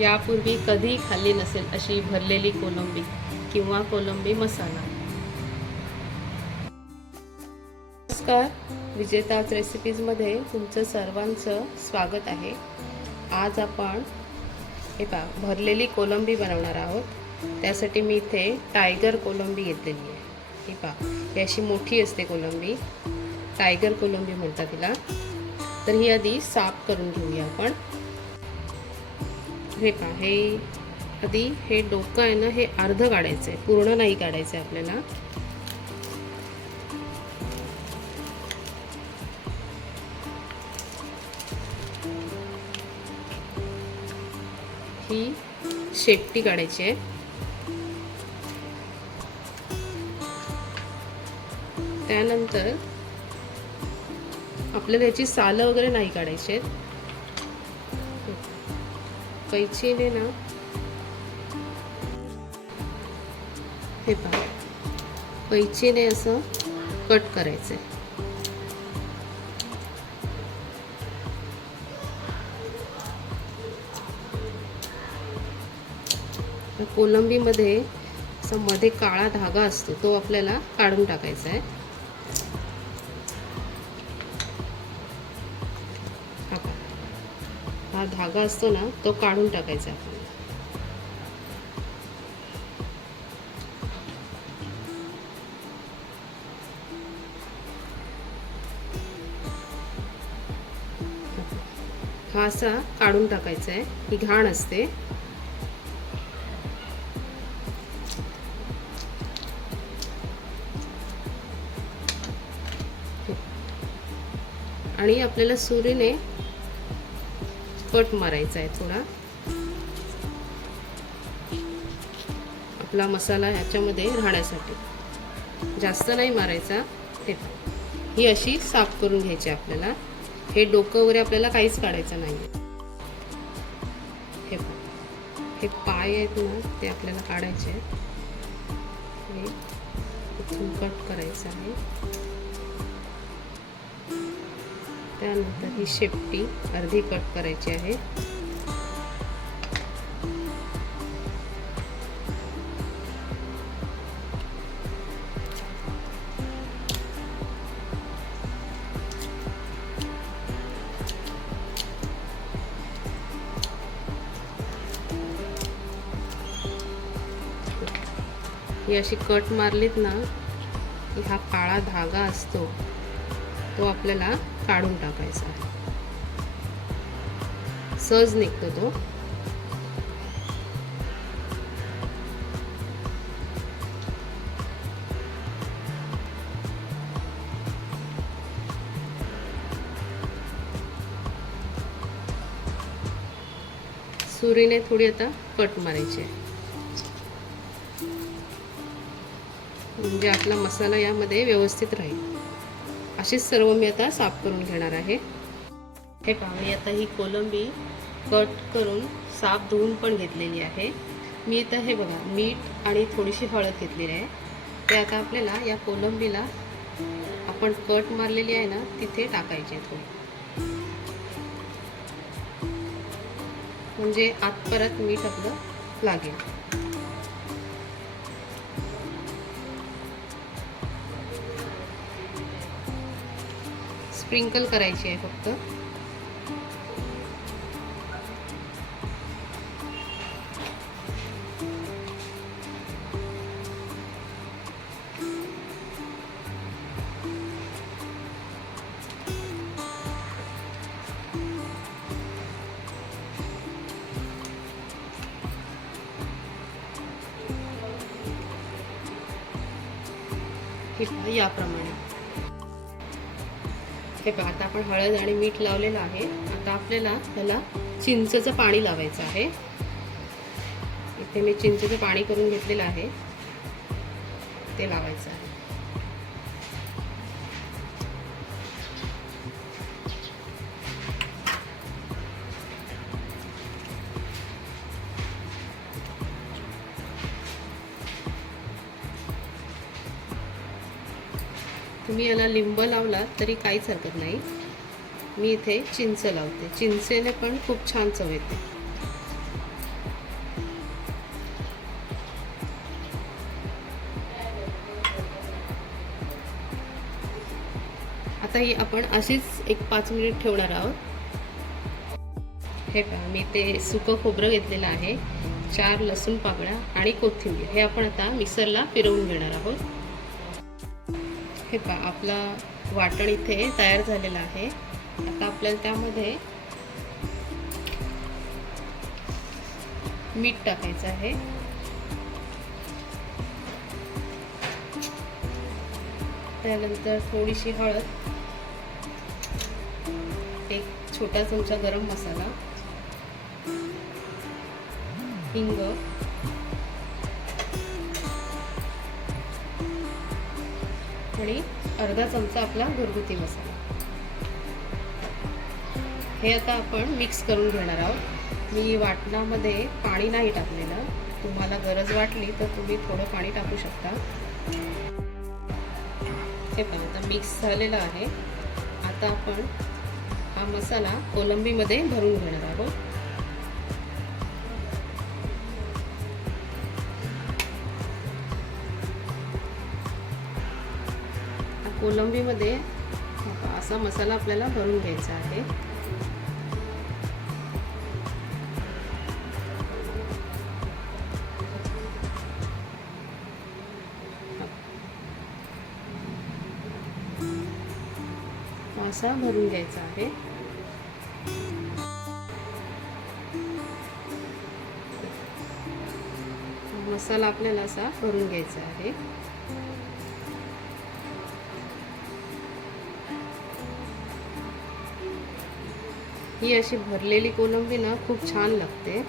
यापूर्वी कधीही खाल्ली नसेल अशी भरलेली कोलंबी किंवा कोलंबी मसाला. नमस्कार. विजेताज रेसिपीजमध्ये तुमचं सर्वांचं स्वागत आहे. आज आपण हे पा भरलेली कोलंबी बनवणार आहोत. त्यासाठी मी इथे टायगर कोलंबी घेतलेली आहे. ही पा ही अशी मोठी असते कोलंबी. टायगर कोलंबी म्हणतात तिला. तर ही आधी साफ करून घेऊया आपण. हे पा हे आधी हे डोकं आहे ना हे अर्ध काढायचं आहे पूर्ण नाही काढायचं आहे आपल्याला. ही शेपटी काढायची आहे. त्यानंतर आपल्याला याची सालं वगैरे नाही काढायची आहेत. कैचीने ना हे पहा. कैचीने असं कट करायचं आहे कोलंबीमध्ये असं मध्ये काळा धागा असतो तो आपल्याला काढून टाकायचा आहे. धागा असतो ना तो काढून टाकायचा. आपण हा असा काढून टाकायचा आहे ही घाण असते. आणि आपल्याला सुरीने कट मारायचा आहे थोडा. आपला मसाला ह्याच्यामध्ये राहण्यासाठी. जास्त नाही मारायचा. ते ही अशी साफ करून घ्यायची आपल्याला. हे डोकं वगैरे आपल्याला काहीच काढायचं नाही हे हे पाय आहेत ना ते आपल्याला काढायचे आहेत. इथून कट करायचं आहे. त्यानंतर ही शेपटी अर्धी कट करायची आहे. ही अशी कट मारलीत ना की हा काळा धागा असतो तो आपल्याला काढून टाकायचा. आहे सहज निघतो तो. सुरीने थोडी आता कट मारायची आहे. म्हणजे आपला मसाला यामध्ये व्यवस्थित राहील. अशीच सर्व मी आता साफ करून घेणार आहे. हे पहा मी आता ही कोलंबी कट करून साफ धुवून पण घेतलेली आहे. मी आता हे बघा मीठ आणि थोडीशी हळद घेतलेली आहे. ते आता आपल्याला या कोलंबीला आपण कट मारलेली आहे ना तिथे टाकायची थोडी. म्हणजे आत परत मीठ आपलं लागेल. स्प्रिंकल करायची आहे फक्त. याप्रमाणे. हे बघा आता आपण हळद आणि मीठ लावलेलं आहे. आता आपल्याला ह्याला चिंचेचं पाणी लावायचं आहे. इथे मी चिंचेचं पाणी करून घेतलेलं आहे. ते लावायचं आहे. तुम्ही याला लिंब लावला तरी काहीच हरकत नाही. मी इथे चिंच लावते. चिंचेने पण खूप छान चव येते. आता ही आपण अशीच एक पाच मिनिट ठेवणार आहोत. हे पहा मी ते सुकं खोबरं घेतलेलं आहे चार लसूण पाकळ्या आणि कोथिंबीर. हे आपण आता मिक्सरला फिरवून घेणार आहोत. हे पा आपला वाटण इथे तयार झालेला आहे. आता आपल्याला त्यामध्ये मीठ टाकायचं आहे. त्यानंतर थोडीशी हळद एक छोटा चमचा गरम मसाला हिंग आणि अर्धा चमचा आपला घरगुती मसाला. हे आता आपण मिक्स करून घेणार आहोत. मी वाटणामध्ये पाणी नाही टाकलेलं. तुम्हाला गरज वाटली तर तुम्ही थोडं पाणी टाकू शकता. हे पण आता मिक्स झालेलं आहे. आता आपण हा मसाला कोलंबीमध्ये भरून घेणार आहोत. कोलंबीमध्ये असा मसाला आपल्याला भरून घ्यायचा आहे. असा भरून घ्यायचा आहे. मसाला आपल्याला असा भरून घ्यायचा आहे. ही अशी भरलेली कोलंबी ना खूप छान लागते.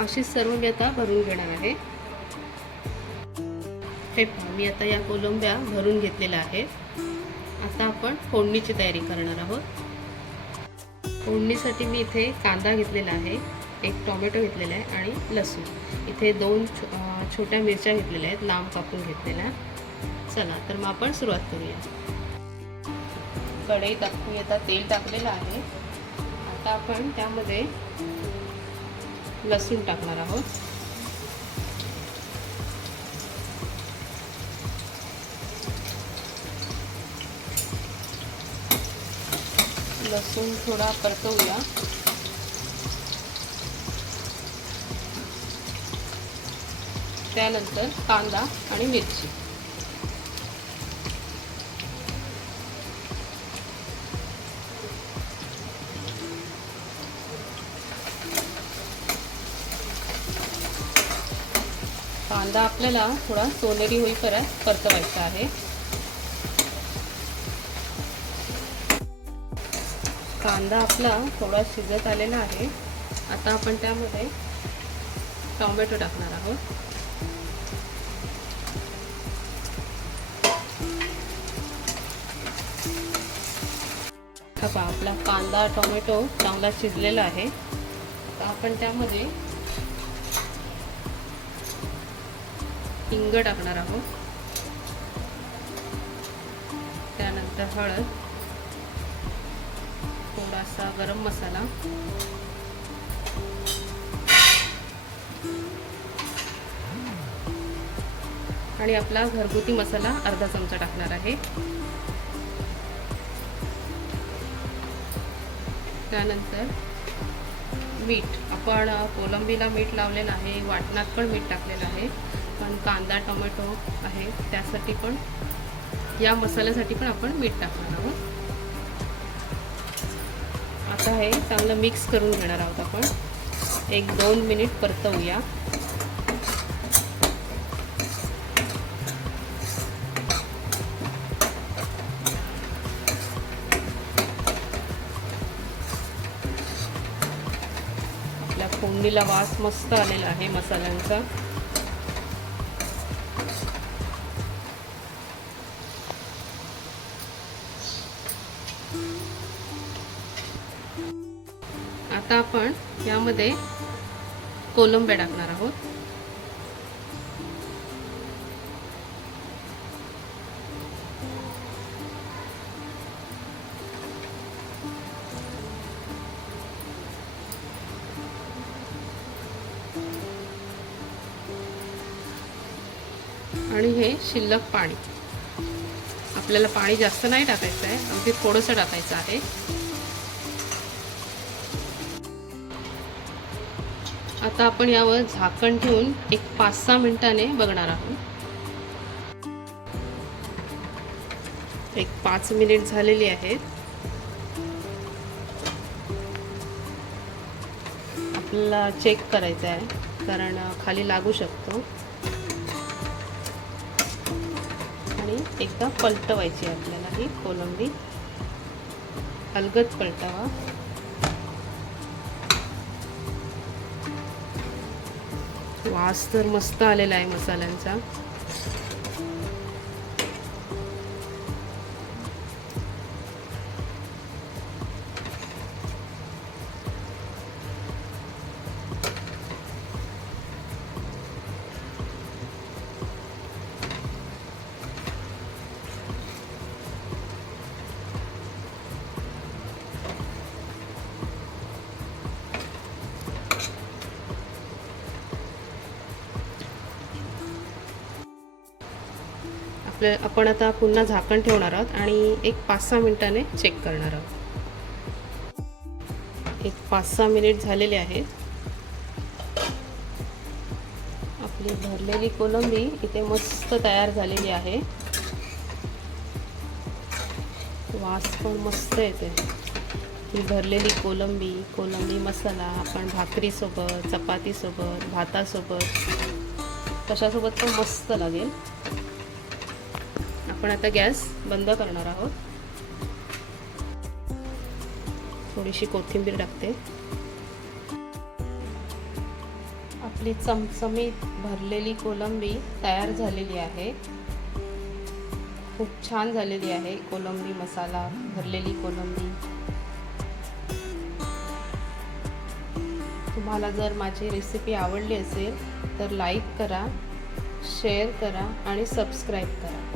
अशीच सर्व मी आता भरून घेणार आहे. हे पहा मी आता या कोलंब्या भरून घेतलेल्या आहेत. आता आपण फोडणीची तयारी करणार आहोत. फोडणीसाठी मी इथे कांदा घेतलेला आहे एक टोमॅटो घेतलेला आहे आणि लसूण. इथे दोन छो छोट्या मिरच्या घेतलेल्या आहेत लांब कापून घेतलेल्या. चला तर मग आपण सुरुवात करूया. कढई टाकून आता तेल टाकलेलं आहे. आता आपण त्यामध्ये लसूण टाकणार आहोत. लसूण थोडा परतवूया. त्यानंतर कांदा आणि मिरची. कांदा आपल्याला थोडा सोनेरी होईपर्यंत परतवायचा आहे. कांदा आपला थोडा शिजत आलेला आहे. आता आपण त्यामध्ये टोमॅटो टाकणार आहोत. आपला कांदा टोमॅटो चांगला शिजलेला आहे. आपण त्यामध्ये हिंग टाकणार आहोत. त्यानंतर हळद. थोडासा गरम मसाला. आणि आपला घरगुती मसाला अर्धा चमचा टाकणार आहे. त्यानंतर मीठ आपण कोलंबीला मीठ लावलेलं आहे वाटणात पण मीठ टाकलेलं आहे पण कांदा टोमॅटो आहे त्यासाठी पण या मसाल्यासाठी पण आपण मीठ टाकणार आहोत. आता हे चांगलं मिक्स करून घेणार आहोत आपण. एक दोन मिनिट परतवूया. आपल्या फोडणीला वास मस्त आलेला आहे मसाल्यांचा. आता आपण यामध्ये कोलंबे टाकणार आहोत. आणि हे शिल्लक पाणी. आपल्याला पाणी जास्त नाही टाकायचं आहे अगदी थोडंसं टाकायचं आहे. आता आपण यावर झाकण ठेवून एक पाच सहा मिनिटाने बघणार आहोत. एक पाच मिनिट झालेली आहेत. आपल्याला चेक करायचं आहे कारण खाली लागू शकतो. आणि एकदा पलटवायची आपल्याला ही कोलंबी. अलगद पलटावा. वास तर मस्त आलेला आहे मसाल्यांचा. आपल्या आपण आता पुन्हा झाकण ठेवणार आहोत आणि एक पाच सहा मिनिटाने चेक करणार आहोत. एक पाच सहा मिनिट झालेले आहेत. आपली भरलेली कोलंबी इथे मस्त तयार झालेली आहे. वास पण मस्त येते ही भरलेली कोलंबी कोलंबी मसाला आपण भाकरीसोबत चपातीसोबत भातासोबत कशासोबत पण मस्त लागेल. आपण आता गॅस बंद करणार आहोत. थोडीशी कोथिंबीर टाकते. आपली चमचमीत भरलेली कोलंबी तयार झालेली आहे. खूप छान झालेली आहे कोलंबी मसाला भरलेली कोलंबी. तुम्हाला जर माझी रेसिपी आवडली असेल तर लाईक करा शेअर करा आणि सबस्क्राईब करा.